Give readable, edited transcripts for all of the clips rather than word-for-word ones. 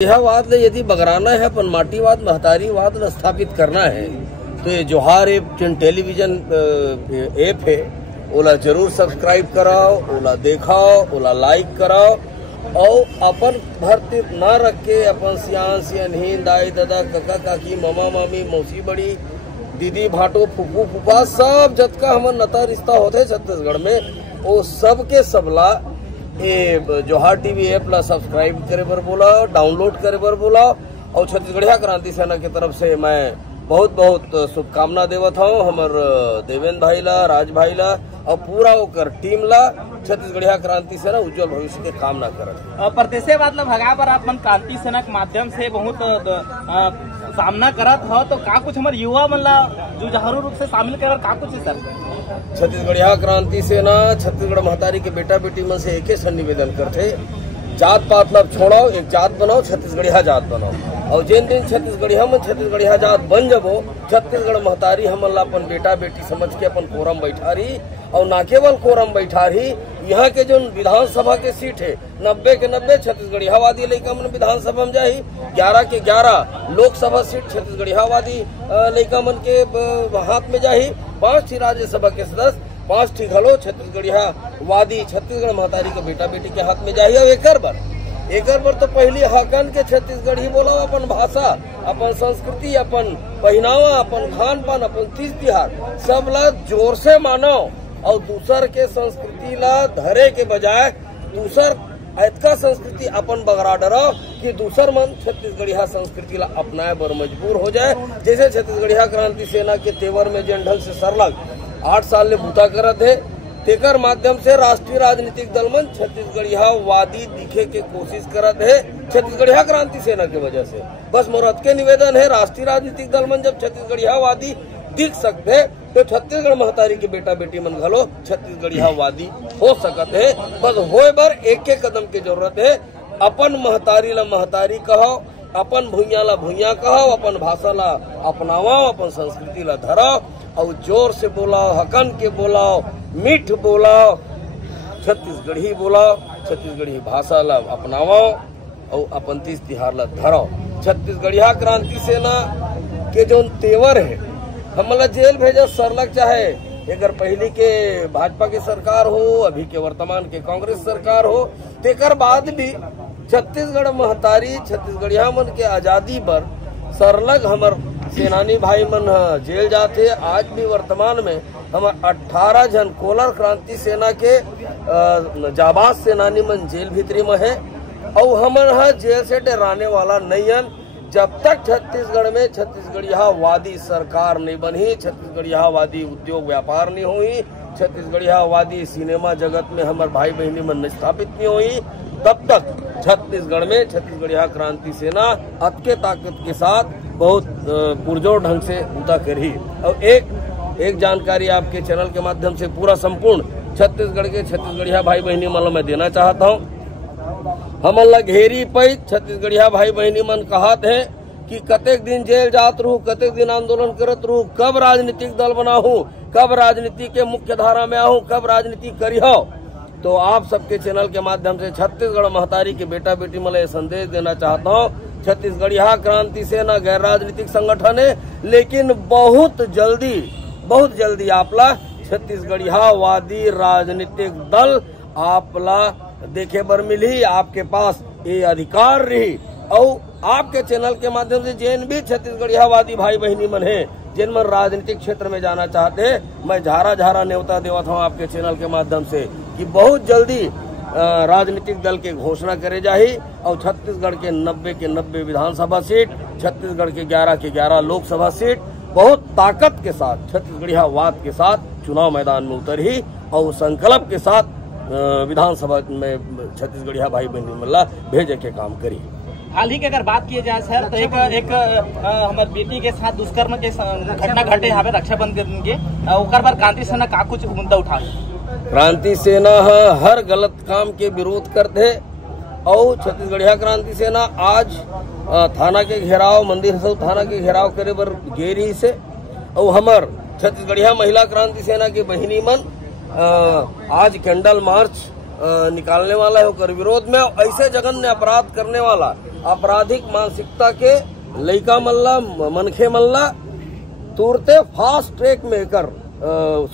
वाद यदि बगराना है अपन माटीवाद महतारीवाद स्थापित करना है तो ये जोहार ऐप टेलीविजन ऐप है, ओला जरूर सब्सक्राइब कराओ, ओला देखाओ, ओला लाइक कराओ और अपन भरती न रख के अपन सियान सियान दाई दादा काका काकी मामा मामी मौसी बड़ी दीदी भाटो फूफू फूफा सब जतका हमन नता रिश्ता होते छत्तीसगढ़ में वो सबके सबला ये जोहार टीवी ऐप ला सब्सक्राइब करे बर बोला, डाउनलोड करे बर बोला और छत्तीसगढ़िया क्रांति सेना की तरफ से मैं बहुत बहुत शुभकामना देवत हूँ हमर देवेंद्र भाई ला, राज भाई ला और पूरा ओकर टीम ला छत्तीसगढ़िया क्रांति सेना उज्जवल भविष्य के कामना करत। प्रदेशवाद ला भगा बर आप क्रांति सेना के माध्यम से बहुत सामना करत हो तो का कुछ हमारे युवा मन ला जुझारू रूप से शामिल कर का कुछ है सर? छत्तीसगढ़िया क्रांति सेना छत्तीसगढ़ महतारी के बेटा बेटी मन से एक ही निवेदन करते, जात पात ला छोड़ाओ, एक जात बनाओ, छत्तीसगढ़िया जात बनाओ और जिन दिन छत्तीसगढ़िया में छत्तीसगढ़िया जात बन जबो छत्तीसगढ़ महतारी हमन ला अपन बेटा बेटी समझ के अपन कोरम बैठा रही और ना केवल कोरम बैठा रही, यहाँ के जो विधानसभा के सीट है 90 के 90 छत्तीसगढ़ियावादी लड़का मन विधानसभा में जाही, 11 के 11 लोकसभा सीट छत्तीसगढ़ियावादी लड़का मन के हाथ में जाही, 5 राज्यसभा के सदस्य 5 ठीक हलो छत्तीसगढ़ियावादी छत्तीसगढ़ महतारी के बेटा बेटी के हाथ में जाही। और एकर बर तो पहली हकन के छत्तीसगढ़ी बोला, अपन भाषा, अपन संस्कृति, अपन पहनावा, अपन खान पान, अपन तीज तिहार सब ला जोर से मानो और दूसर के संस्कृति ला धरे के बजाय दूसर ऐतका संस्कृति अपन बगरा डरो कि दूसर मन छत्तीसगढ़िया संस्कृति ला अपनाए बर मजबूर हो जाए। जैसे छत्तीसगढ़िया क्रांति सेना के तेवर में जिन ढंग से सरलग 8 साल ले बूता करत है, तेकर माध्यम से राष्ट्रीय राजनीतिक दल मन छत्तीसगढ़िया वादी दिखे के कोशिश करत है छत्तीसगढ़िया क्रांति सेना के वजह से। बस मोरत के निवेदन है, राष्ट्रीय राजनीतिक दल मन जब छत्तीसगढ़िया वादी दिख सकते तो छत्तीसगढ़ महतारी के बेटा बेटी मन घलो छत्तीसगढ़िया वादी हो सकत है। बस होए बर एक एक कदम की जरूरत है। अपन महतारी ला महतारी कहो, अपन भुइया ला भुइया कहो, अपन भाषा ला अपनाओ, अपन संस्कृति ला धराओ और जोर से बोलाओ, हकन के बोलाओ, मीठ बोलाओ, छत्तीसगढ़ी बोलाओ, छत्तीसगढ़ी भाषा ला अपनाओ और अपन तीज तिहार ला धराओ। छत्तीसगढ़िया क्रांति सेना के जो तेवर है हमला जेल भेजा सरलग, चाहे अगर पहली के भाजपा की सरकार हो, अभी के वर्तमान के कांग्रेस सरकार हो, तेकर बाद भी छत्तीसगढ़ महतारी छत्तीसगढ़िया मन के आजादी पर सरलग हमर सेनानी भाई मन जेल जाते। आज भी वर्तमान में हमार 18 जन कोलर क्रांति सेना के जाबाज सेनानी मन जेल भीतरी में है और हमन जेल से डराने वाला नहीं। जब तक छत्तीसगढ़ में छत्तीसगढ़िया वादी सरकार नहीं बनी, छत्तीसगढ़िया वादी उद्योग व्यापार नहीं हुई, छत्तीसगढ़िया वादी सिनेमा जगत में हमारे भाई बहनी मन स्थापित नहीं हुई, तब तक छत्तीसगढ़ में छत्तीसगढ़िया क्रांति सेना अतके ताकत के साथ बहुत पुरजोर ढंग से उता करी। और एक जानकारी आपके चैनल के माध्यम से पूरा संपूर्ण छत्तीसगढ़ के छत्तीसगढ़िया भाई बहनी मन मैं देना चाहता हूँ। हमन ला घेरी पई छत्तीसगढ़िया भाई बहनी मन कहत है कि कतेक दिन जेल जात रहूं, कतेक दिन आंदोलन करत रहूं, कब राजनीतिक दल बनाहूं, कब राजनीति के मुख्य धारा में आहूं, कब राजनीति करी हो। तो आप सबके चैनल के माध्यम से छत्तीसगढ़ महतारी के बेटा बेटी मन संदेश देना चाहता हूँ। छत्तीसगढ़िया क्रांति सेना गैर राजनीतिक संगठन है, लेकिन बहुत जल्दी आपला छत्तीसगढ़िया वादी राजनीतिक दल आपला देखे बर मिली, आपके पास ये अधिकार रही। और आपके चैनल के माध्यम से जिन भी छत्तीसगढ़िया वादी भाई बहनी मन है जिन मन राजनीतिक क्षेत्र में जाना चाहते हैं, मैं झारा न्योता देवत हूँ आपके चैनल के माध्यम से कि बहुत जल्दी राजनीतिक दल के घोषणा करे जाही और छत्तीसगढ़ के 90 के 90 विधानसभा सीट, छत्तीसगढ़ के 11 के 11 लोकसभा सीट बहुत ताकत के साथ छत्तीसगढ़िया वाद के साथ चुनाव मैदान में उतरी और संकल्प के साथ विधानसभा में छत्तीसगढ़िया भाई बहनी मल्ला भेजे के काम करी। हाल ही की अगर बात की जाए सर तो एक हमारे बेटी के साथ दुष्कर्म के घटना घटे यहाँ पे रक्षाबंधन के ओकर पर क्रांति सेना का कुछ मुद्दा उठा? क्रांति सेना हर गलत काम के विरोध करते और छत्तीसगढ़िया क्रांति सेना आज थाना के घेराव, मंदिर सब थाना के घेराव करे बर गेरी से और हमर छत्तीसगढ़िया महिला क्रांति सेना के बहिनी मन आज कैंडल मार्च निकालने वाला है, विरोध में ऐसे जघन्य अपराध करने वाला आपराधिक मानसिकता के लइका मल्ला मनखे मल्ला तुरते फास्ट ट्रैक में कर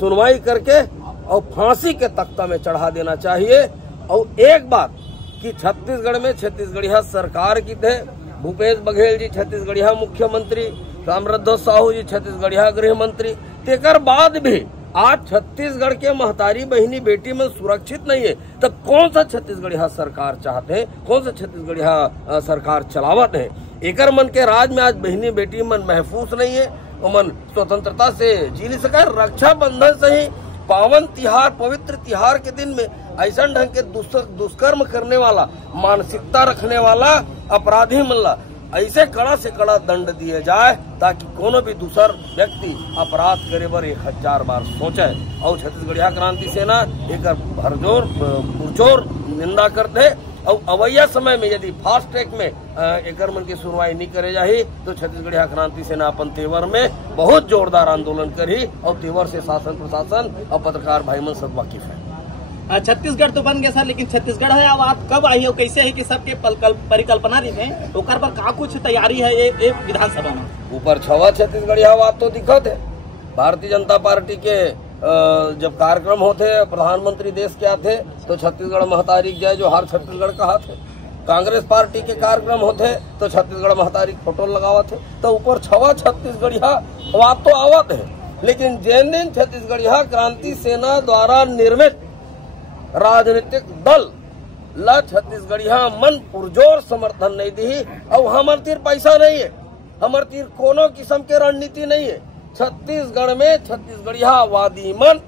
सुनवाई करके और फांसी के तख्ता में चढ़ा देना चाहिए। और एक बात कि छत्तीसगढ़ में छत्तीसगढ़िया सरकार की थे, भूपेश बघेल जी छत्तीसगढ़िया मुख्यमंत्री, ताम्रध्वज साहू जी छत्तीसगढ़िया गृह मंत्री, तेकर बाद भी आज छत्तीसगढ़ के महतारी बहिनी बेटी में सुरक्षित नहीं है, तो कौन सा छत्तीसगढ़िया सरकार चाहते हैं, कौन सा छत्तीसगढ़िया सरकार चलावत है। एकर मन के राज में आज बहिनी बेटी मन महफूज नहीं है, मन स्वतंत्रता से जी नहीं सका। रक्षाबंधन से ही पावन तिहार, पवित्र तिहार के दिन में ऐसा ढंग के दुष्कर्म करने वाला, मानसिकता रखने वाला अपराधी मल्ला ऐसे कड़ा से कड़ा दंड दिए जाए ताकि कोनो भी दूसर व्यक्ति अपराध करे बर 1000 बार सोचे। और छत्तीसगढ़िया क्रांति सेना एक भरजोर पुरजोर निंदा करते। और अवैया समय में यदि फास्ट ट्रैक में एकर मन की सुनवाई नहीं करे जाही तो छत्तीसगढ़िया क्रांति सेना अपन तेवर में बहुत जोरदार आंदोलन करी। और तेवर से शासन प्रशासन और पत्रकार भाई मन सब वाकिफ है। छत्तीसगढ़ तो बन गया सर, लेकिन छत्तीसगढ़ है अब बात कब आई है और कैसे है कि सबके परिकल्पना रही है ओकर पर का कुछ तैयारी है ये विधानसभा में ऊपर छवा छत्तीसगढ़िया बात तो दिखत है। भारतीय जनता पार्टी के जब कार्यक्रम होते प्रधानमंत्री देश के आते तो छत्तीसगढ़ महतारी जय जोहार छत्तीसगढ़ कहा थे। कांग्रेस पार्टी के कार्यक्रम होते तो छत्तीसगढ़ महतारी फोटो लगावत है। तो ऊपर छवा छत्तीसगढ़िया बात तो आवत है, लेकिन जिन दिन छत्तीसगढ़िया क्रांति सेना द्वारा निर्मित राजनीतिक दल ला छत्तीसगढ़िया मन पुरजोर समर्थन नहीं दी। और हमार तीर पैसा नहीं है, हमार तीर कोनो किस्म के रणनीति नहीं है। छत्तीसगढ़ में छत्तीसगढ़िया वादी मन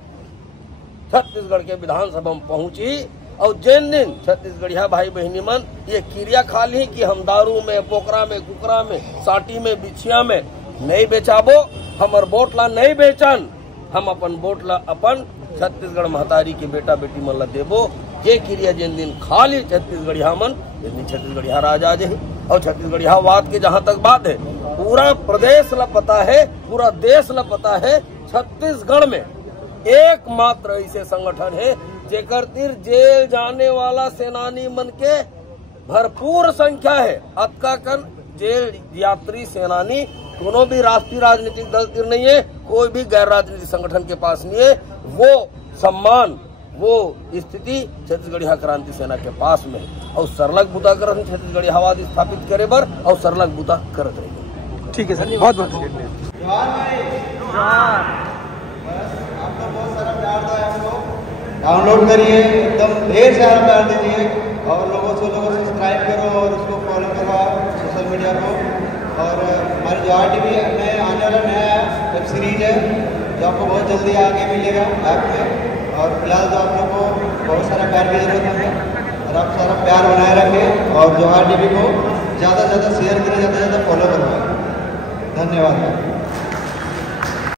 छत्तीसगढ़ के विधानसभा में पहुंची और जिन दिन छत्तीसगढ़िया भाई बहनी मन ये क्रिया खा ली कि हम दारू में, पोकरा में, कुकरा में, साटी में, बिछिया में नहीं बेचाबो, हमार वोट ला नहीं बेचन, हम अपन वोट ला अपन छत्तीसगढ़ महतारी के बेटा बेटी मन ला देबो। ये क्रिया जिन दिन खाली छत्तीसगढ़िया मन जिन दिन छत्तीसगढ़िया राजा जे। और छत्तीसगढ़िया वाद के जहाँ तक बात है पूरा प्रदेश ला पता है, पूरा देश ला पता है, छत्तीसगढ़ में एकमात्र ऐसे संगठन है जेकर तीर जेल जाने वाला सेनानी मन के भरपूर संख्या है। अतका कन जेल यात्री सेनानी दोनों भी राष्ट्रीय राजनीतिक दल तीर नहीं है, कोई भी गैर राजनीतिक संगठन के पास नहीं है। वो सम्मान, वो स्थिति छत्तीसगढ़िया क्रांति सेना के पास में और सरलग बुता कर छत्तीसगढ़िया वाद स्थापित करे बर और सरलग बुता करत रहेंगे। ठीक है सर, बहुत बहुत आपका बहुत सारा प्यार था हमको, डाउनलोड करिए, एकदम ढेर सारा प्यार दीजिए और लोगों से सब्सक्राइब करो और उसको फॉलो करो सोशल मीडिया को। और हमारी जवाहर टीवी में आने वाला नया वेब सीरीज है जो आपको बहुत जल्दी आगे मिलेगा ऐप में। और फिलहाल तो आप लोग को बहुत सारा प्यार की जरूरत है और आप सारा प्यार बनाए रखें और जवाहर टीवी को ज़्यादा से ज़्यादा शेयर करें, ज़्यादा से ज़्यादा फॉलो करवाएं। धन्यवाद।